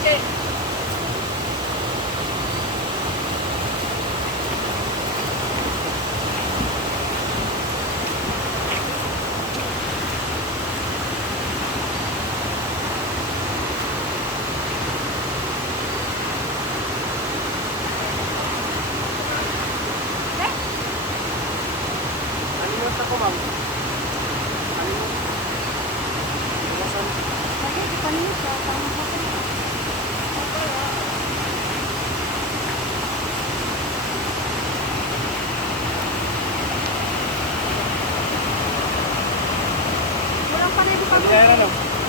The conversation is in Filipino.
Okay. Alimot ako, ma'am. Alimot. Iwasan. Lagi, palimot ka. Tama ka sa Walang panibo ka. Pagkaya na, no?